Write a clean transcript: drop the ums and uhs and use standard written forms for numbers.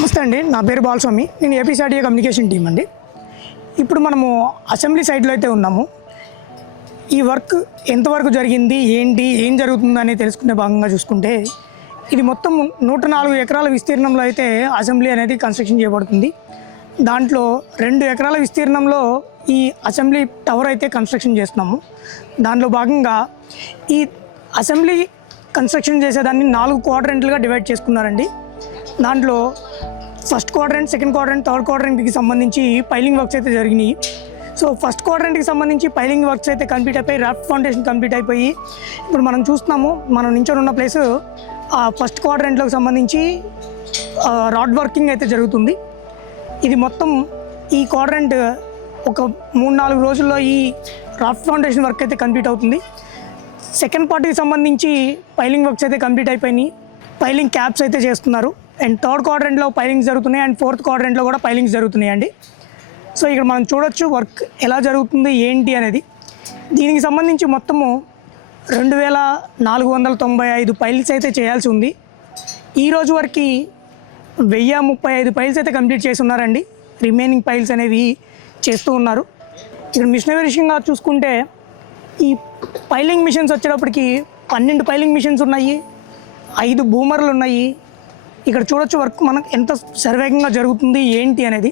నమస్తే అండి, నా పేరు బాలస్వామి. నేను ఏపీసాడియా కమ్యూనికేషన్ టీం అండి. ఇప్పుడు మనము అసెంబ్లీ సైడ్లో అయితే ఉన్నాము. ఈ వర్క్ ఎంతవరకు జరిగింది, ఏం జరుగుతుందని తెలుసుకునే భాగంగా చూసుకుంటే, ఇది మొత్తం 104 ఎకరాల విస్తీర్ణంలో అయితే అసెంబ్లీ అనేది కన్స్ట్రక్షన్ చేయబడుతుంది. దాంట్లో 2 ఎకరాల విస్తీర్ణంలో ఈ అసెంబ్లీ టవర్ అయితే కన్స్ట్రక్షన్ చేస్తున్నాము. దాంట్లో భాగంగా ఈ అసెంబ్లీ కన్స్ట్రక్షన్ చేసేదాన్ని 4 క్వాడ్రంట్లుగా డివైడ్ చేసుకున్నారండి. దాంట్లో first quadrant, second quadrant, third క్వాడ్రంట్కి సంబంధించి పైలింగ్ వర్క్స్ అయితే జరిగినాయి. సో ఫస్ట్ క్వాడ్రంట్కి సంబంధించి పైలింగ్ వర్క్స్ అయితే కంప్లీట్ అయిపోయి, రాఫ్ట్ ఫౌండేషన్ కంప్లీట్ అయిపోయి, ఇప్పుడు మనం చూస్తున్నాము, మనం నించొని ఉన్న ప్లేస్ ఆ ఫస్ట్ క్వాడ్రంట్లోకి సంబంధించి రాడ్ వర్కింగ్ అయితే జరుగుతుంది. ఇది మొత్తం ఈ క్వాడ్రంట్ ఒక 3-4 రోజుల్లో ఈ రాఫ్ట్ ఫౌండేషన్ వర్క్ అయితే కంప్లీట్ అవుతుంది. సెకండ్ పార్ట్కి సంబంధించి పైలింగ్ వర్క్స్ అయితే కంప్లీట్ అయిపోయినాయి. పైలింగ్ క్యాప్స్ అయితే చేస్తున్నారు. అండ్ థర్డ్ క్వాడ్రంట్లో పైలింగ్స్ జరుగుతున్నాయి, అండ్ ఫోర్త్ క్వాడ్రంట్లో కూడా పైలింగ్స్ జరుగుతున్నాయి అండి. సో ఇక్కడ మనం చూడొచ్చు వర్క్ ఎలా జరుగుతుంది ఏంటి అనేది. దీనికి సంబంధించి మొత్తము 2495 పైల్స్ అయితే చేయాల్సి ఉంది. ఈరోజు వరకు 1035 పైల్స్ అయితే కంప్లీట్ చేసి ఉన్నారండి. రిమైనింగ్ పైల్స్ అనేవి చేస్తూ ఉన్నారు. ఇక్కడ మిషనరీ విషయంగా చూసుకుంటే, ఈ పైలింగ్ మిషన్స్ వచ్చేటప్పటికి 12 పైలింగ్ మిషన్స్ ఉన్నాయి, 5 బూమర్లు ఉన్నాయి. ఇక్కడ చూడొచ్చు వర్క్ మనకు ఎంత శరవేగంగా జరుగుతుంది ఏంటి అనేది.